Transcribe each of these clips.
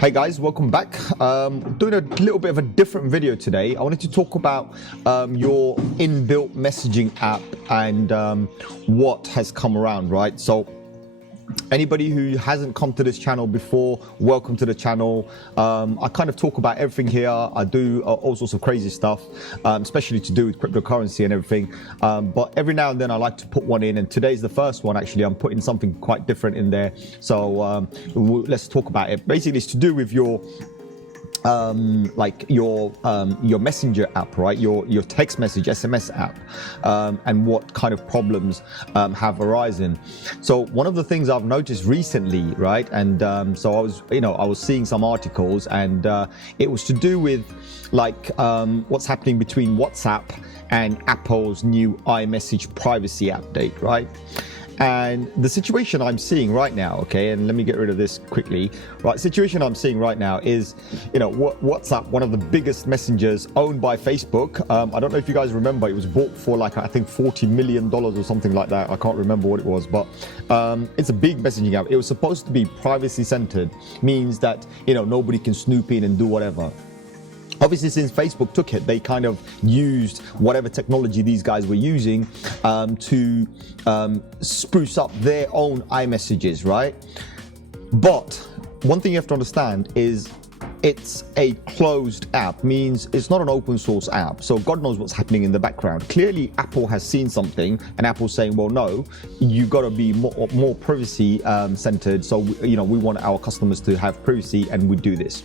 Hey guys, welcome back. Doing a little bit of a different video today. I wanted to talk about your inbuilt messaging app and what has come around, right? So anybody who hasn't come to this channel before, welcome to the channel. I kind of talk about everything here. I do all sorts of crazy stuff, especially to do with cryptocurrency and everything. But every now and then I like to put one in, and today's the first one. Actually, I'm putting something quite different in there. So let's talk about it. Basically, it's to do with your your messenger app, right? Your text message SMS app, and what kind of problems have arisen. So one of the things I've noticed recently, right? And so I was seeing some articles, and it was to do with what's happening between WhatsApp and Apple's new iMessage privacy update, right? And the situation I'm seeing right now, okay, and let me get rid of this quickly, right? The situation I'm seeing right now is, WhatsApp, one of the biggest messengers owned by Facebook. I don't know if you guys remember, it was bought for I think $40 million or something like that. I can't remember what it was, but it's a big messaging app. It was supposed to be privacy centered, means that, nobody can snoop in and do whatever. Obviously, since Facebook took it, they kind of used whatever technology these guys were using to spruce up their own iMessages, right? But one thing you have to understand is it's a closed app, means it's not an open source app. So God knows what's happening in the background. Clearly, Apple has seen something, and Apple's saying, well, no, you've got to be more privacy centered. So, we want our customers to have privacy, and we do this.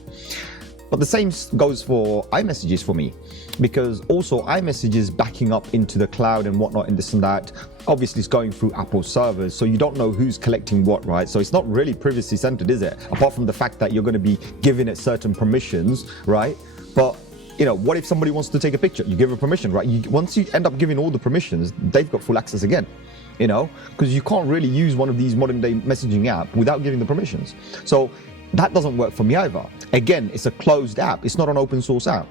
But the same goes for iMessages for me, because also iMessage is backing up into the cloud and whatnot and this and that. Obviously, it's going through Apple servers, so you don't know who's collecting what, right? So it's not really privacy centered, is it? Apart from the fact that you're going to be giving it certain permissions, right? But what if somebody wants to take a picture? You give a permission, right? Once you end up giving all the permissions, they've got full access again. Because you can't really use one of these modern day messaging app without giving the permissions. So that doesn't work for me either. Again, it's a closed app. It's not an open source app.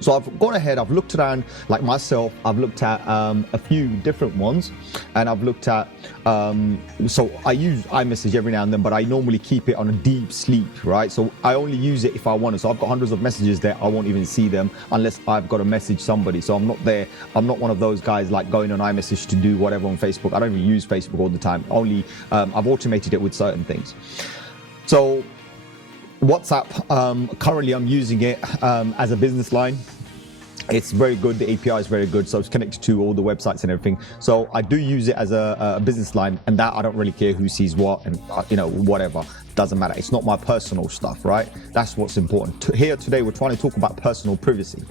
So I've gone ahead, I've looked around, like myself, I've looked at a few different ones, and I've looked at, so I use iMessage every now and then, but I normally keep it on a deep sleep, right? So I only use it if I want to. So I've got hundreds of messages there, I won't even see them unless I've got to message somebody. So I'm not there, I'm not one of those guys like going on iMessage to do whatever on Facebook. I don't even use Facebook all the time. Only, I've automated it with certain things. So WhatsApp, currently I'm using it as a business line. It's very good, the API is very good, so it's connected to all the websites and everything. So I do use it as a business line, and that I don't really care who sees what, and whatever, doesn't matter. It's not my personal stuff, right? That's what's important. Here today we're trying to talk about personal privacy.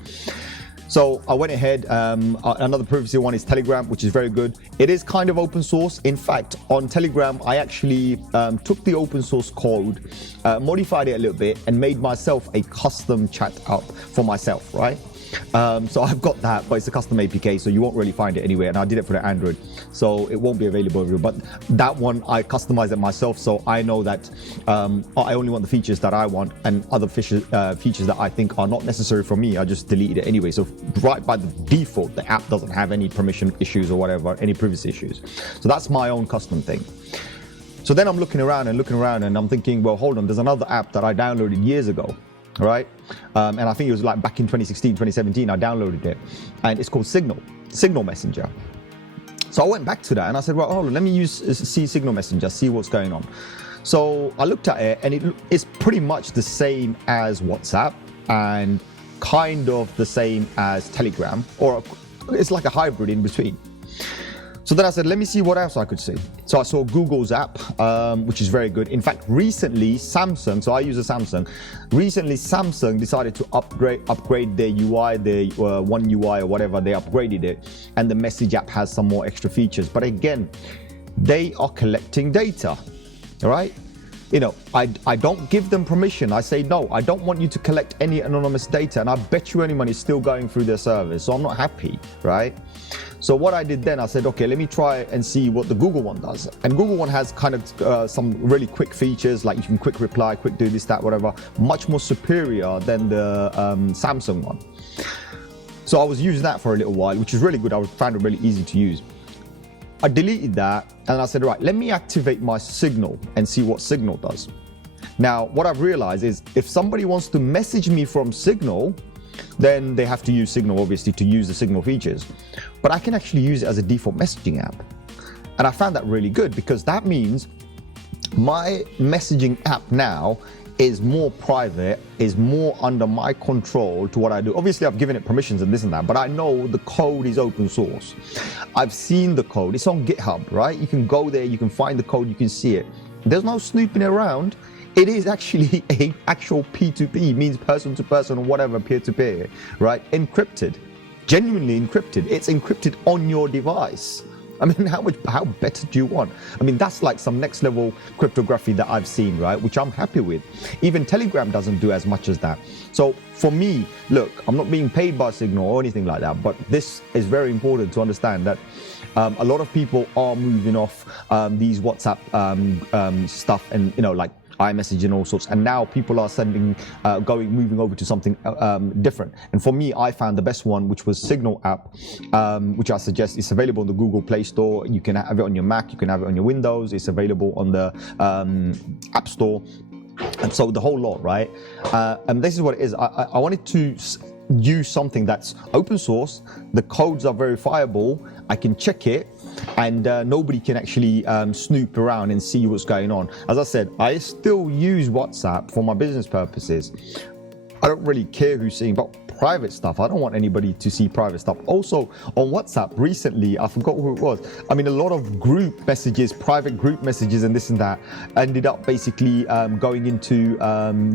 So I went ahead, another privacy one is Telegram, which is very good. It is kind of open source. In fact, on Telegram, I actually took the open source code, modified it a little bit, and made myself a custom chat app for myself, right? So I've got that, but it's a custom APK, so you won't really find it anywhere. And I did it for the Android, so it won't be available everywhere. But that one, I customized it myself, so I know that I only want the features that I want, and other features that I think are not necessary for me, I just deleted it anyway. So right by the default, the app doesn't have any permission issues or whatever, any privacy issues. So that's my own custom thing. So then I'm looking around, and I'm thinking, well, hold on, there's another app that I downloaded years ago. Right, and I think it was like back in 2016, 2017, I downloaded it, and it's called Signal Messenger. So I went back to that and I said, well, hold on, let me see Signal Messenger, see what's going on. So I looked at it, and it's pretty much the same as WhatsApp and kind of the same as Telegram, or it's like a hybrid in between. So then I said, let me see what else I could see. So I saw Google's app, which is very good. In fact, recently Samsung, so I use a Samsung, recently Samsung decided to upgrade their UI, their One UI or whatever, they upgraded it, and the message app has some more extra features. But again, they are collecting data, all right? I don't give them permission. I say, no, I don't want you to collect any anonymous data, and I bet you any money it's still going through their servers, so I'm not happy, right? So what I did then, I said, okay, let me try and see what the Google one does. And Google one has kind of some really quick features, like you can quick reply, quick do this, that, whatever, much more superior than the Samsung one. So I was using that for a little while, which is really good. I found it really easy to use. I deleted that, and I said, right, let me activate my Signal and see what Signal does. Now, what I've realized is if somebody wants to message me from Signal, then they have to use Signal, obviously, to use the Signal features. But I can actually use it as a default messaging app. And I found that really good, because that means my messaging app now is more private, is more under my control to what I do. Obviously, I've given it permissions and this and that, but I know the code is open source. I've seen the code. It's on GitHub, right? You can go there, you can find the code, you can see it. There's no snooping around. It is actually a actual P2P, means person to person or whatever, peer to peer, right? Encrypted, genuinely encrypted. It's encrypted on your device. I mean, how better do you want? I mean, that's like some next level cryptography that I've seen, right? Which I'm happy with. Even Telegram doesn't do as much as that. So for me, look, I'm not being paid by Signal or anything like that, but this is very important to understand that a lot of people are moving off these WhatsApp stuff and, like iMessage and all sorts, and now people are moving over to something different. And for me, I found the best one, which was Signal app, which I suggest is available on the Google Play Store. You can have it on your Mac, you can have it on your Windows. It's available on the App Store, and so the whole lot, right? And this is what it is. I wanted to use something that's open source. The codes are verifiable. I can check it, and nobody can actually snoop around and see what's going on. As I said, I still use WhatsApp for my business purposes. I don't really care who's seeing, but private stuff, I don't want anybody to see private stuff. Also on WhatsApp recently, I forgot who it was. I mean, a lot of group messages, private group messages and this and that ended up basically going into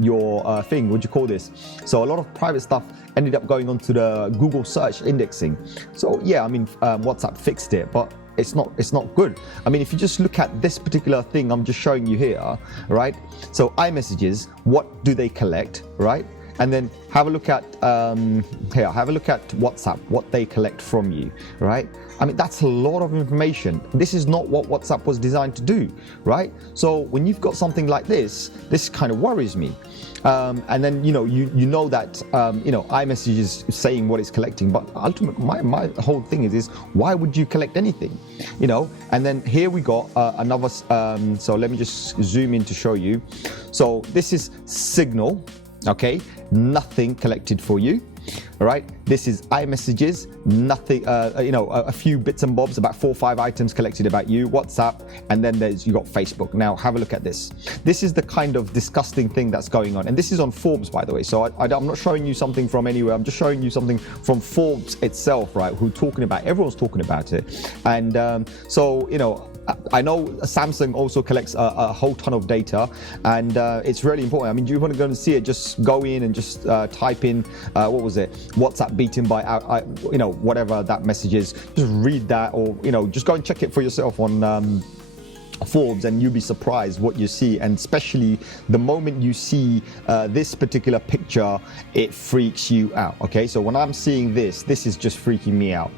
your thing, what do you call this? So a lot of private stuff ended up going onto the Google search indexing. So yeah, I mean, WhatsApp fixed it, but it's not good. I mean, if you just look at this particular thing I'm just showing you here, right? So iMessages, what do they collect, right? And then have a look at have a look at WhatsApp, what they collect from you, right? I mean, that's a lot of information. This is not what WhatsApp was designed to do, right? So when you've got something like this kind of worries me. And then you know that iMessage is saying what it's collecting, but ultimately my whole thing is why would you collect anything, And then here we got another. So let me just zoom in to show you. So this is Signal. Okay, nothing collected for you. All right, this is iMessages, nothing, a few bits and bobs, about 4 or 5 items collected about you, WhatsApp, and then you got Facebook. Now have a look at this. This is the kind of disgusting thing that's going on, and this is on Forbes, by the way. So I'm not showing you something from anywhere. I'm just showing you something from Forbes itself, right? Everyone's talking about it, and I know Samsung also collects a whole ton of data, and it's really important. I mean, you want to go and see it, just go in and just type in, what was it? WhatsApp beaten by, whatever that message is. Just read that, or, just go and check it for yourself on Forbes, and you'll be surprised what you see. And especially the moment you see this particular picture, it freaks you out. Okay, so when I'm seeing this is just freaking me out.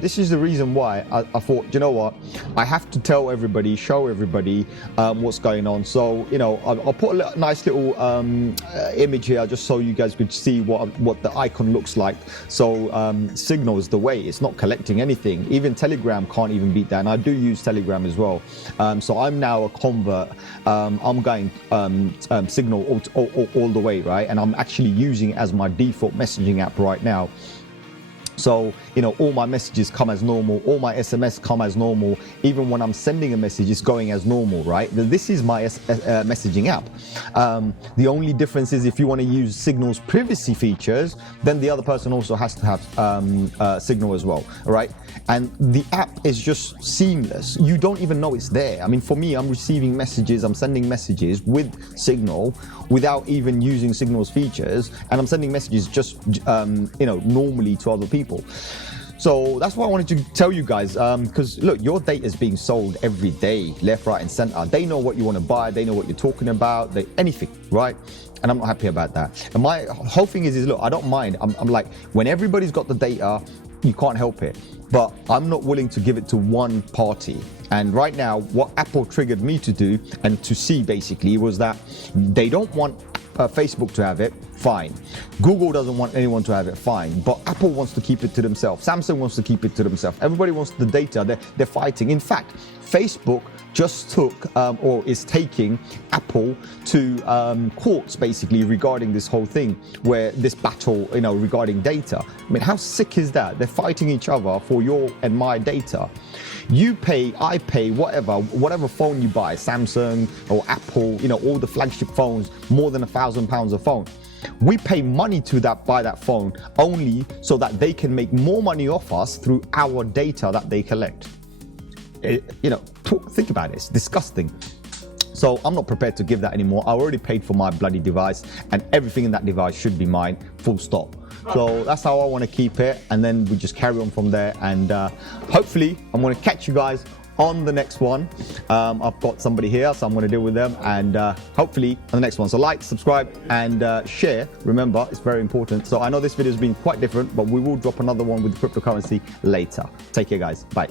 This is the reason why I thought, you know what, I have to tell everybody, show everybody what's going on. So I'll put a nice little image here just so you guys could see what the icon looks like. So Signal is the way. It's not collecting anything. Even Telegram can't even beat that, and I do use Telegram as well. So I'm now a convert. I'm going Signal all the way, right? And I'm actually using it as my default messaging app right now. So, all my messages come as normal, all my SMS come as normal. Even when I'm sending a message, it's going as normal, right? This is my messaging app. The only difference is if you want to use Signal's privacy features, then the other person also has to have Signal as well, right? And the app is just seamless. You don't even know it's there. I mean, for me, I'm receiving messages, I'm sending messages with Signal without even using Signal's features, and I'm sending messages just, normally to other people. So that's what I wanted to tell you guys, because look, your data is being sold every day, left, right, and center. They know what you want to buy. They know what you're talking about. Anything, right? And I'm not happy about that. And my whole thing is look, I don't mind. I'm like, when everybody's got the data, you can't help it. But I'm not willing to give it to one party. And right now, what Apple triggered me to do and to see basically was that they don't want Facebook to have it, fine. Google doesn't want anyone to have it, fine. But Apple wants to keep it to themselves. Samsung wants to keep it to themselves. Everybody wants the data. They're fighting. In fact, Facebook just took or is taking Apple to courts basically regarding this whole thing, where this battle, you know, regarding data. I mean, how sick is that? They're fighting each other for your and my data. You pay, I pay, whatever phone you buy, Samsung or Apple, you know, all the flagship phones, more than £1,000 a phone. We pay money to buy that phone only so that they can make more money off us through our data that they collect. You know, think about it, it's disgusting. So I'm not prepared to give that anymore. I already paid for my bloody device, and everything in that device should be mine, full stop. So that's how I want to keep it, and then we just carry on from there. And hopefully I'm going to catch you guys on the next one. I've got somebody here, so I'm going to deal with them, and hopefully on the next one. So like, subscribe, and share. Remember, it's very important. So I know this video has been quite different, but we will drop another one with cryptocurrency later. Take care, guys. Bye.